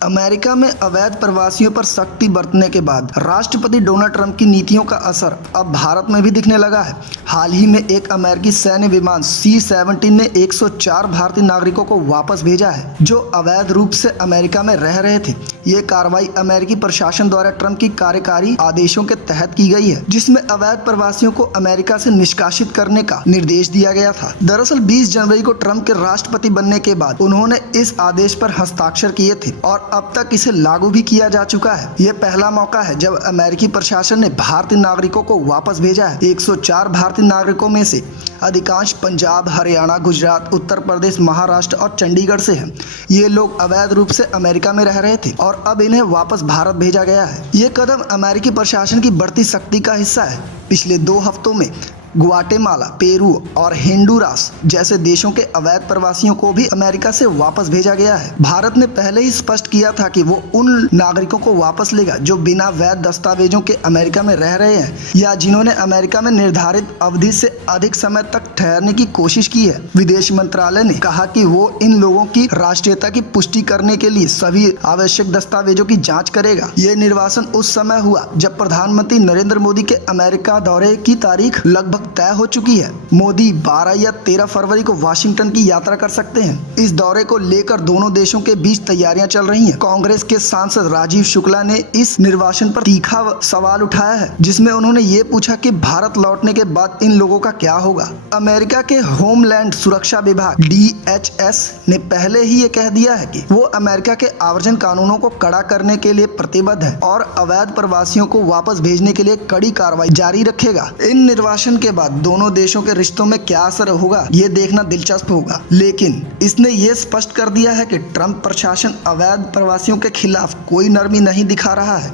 America में अवैध प्रवासियों पर सख्ती बरतने के बाद राष्ट्रपति डोनाल्ड ट्रंप की नीतियों का असर अब भारत में भी दिखने लगा है। हाल ही में एक अमेरिकी सैन्य विमान C-17 ने 104 भारतीय नागरिकों को वापस भेजा है जो अवैध रूप से अमेरिका में रह रहे थे। ये कार्रवाई अमेरिकी प्रशासन द्वारा ट्रंप की कार्यकारी आदेशों के तहत की गई है, जिसमें अवैध प्रवासियों को अमेरिका से निष्कासित करने का निर्देश दिया गया था। दरअसल 20 जनवरी को ट्रंप के राष्ट्रपति बनने के बाद उन्होंने इस आदेश पर हस्ताक्षर किए थे और अब तक इसे लागू भी किया जा चुका है। ये पहला मौका है जब अमेरिकी प्रशासन ने भारतीय नागरिकों को वापस भेजा है। 104 भारतीय नागरिकों में से अधिकांश पंजाब, हरियाणा, गुजरात, उत्तर प्रदेश, महाराष्ट्र और चंडीगढ़ से हैं। ये लोग अवैध रूप से अमेरिका में रह रहे थे और अब इन्हें वापस भारत भेजा गया है। ये कदम अमेरिकी प्रशासन की बढ़ती सख्ती का हिस्सा है। पिछले 2 हफ्तों में ग्वाटेमाला, पेरू और होंडुरास जैसे देशों के अवैध प्रवासियों को भी अमेरिका से वापस भेजा गया है। भारत ने पहले ही स्पष्ट किया था कि वो उन नागरिकों को वापस लेगा जो बिना वैध दस्तावेजों के अमेरिका में रह रहे हैं या जिन्होंने अमेरिका में निर्धारित अवधि से अधिक समय तक ठहरने की कोशिश की है। विदेश मंत्रालय ने कहा कि वो इन लोगों की राष्ट्रीयता की पुष्टि करने के लिए सभी आवश्यक दस्तावेजों की जाँच करेगा। ये निर्वासन उस समय हुआ जब प्रधानमंत्री नरेंद्र मोदी के अमेरिका दौरे की तारीख लगभग तय हो चुकी है। मोदी 12 या 13 फरवरी को वाशिंगटन की यात्रा कर सकते हैं। इस दौरे को लेकर दोनों देशों के बीच तैयारियां चल रही हैं। कांग्रेस के सांसद राजीव शुक्ला ने इस निर्वासन पर तीखा सवाल उठाया है, जिसमें उन्होंने ये पूछा कि भारत लौटने के बाद इन लोगों का क्या होगा। अमेरिका के होमलैंड सुरक्षा विभाग DHS ने पहले ही ये कह दिया है कि वो अमेरिका के आवर्जन कानूनों को कड़ा करने के लिए प्रतिबद्ध है और अवैध प्रवासियों को वापस भेजने के लिए कड़ी कार्रवाई जारी रखेगा। इन निर्वासन के बाद दोनों देशों के रिश्तों में क्या असर होगा ये देखना दिलचस्प होगा, लेकिन इसने ये स्पष्ट कर दिया है कि ट्रंप प्रशासन अवैध प्रवासियों के खिलाफ कोई नरमी नहीं दिखा रहा है।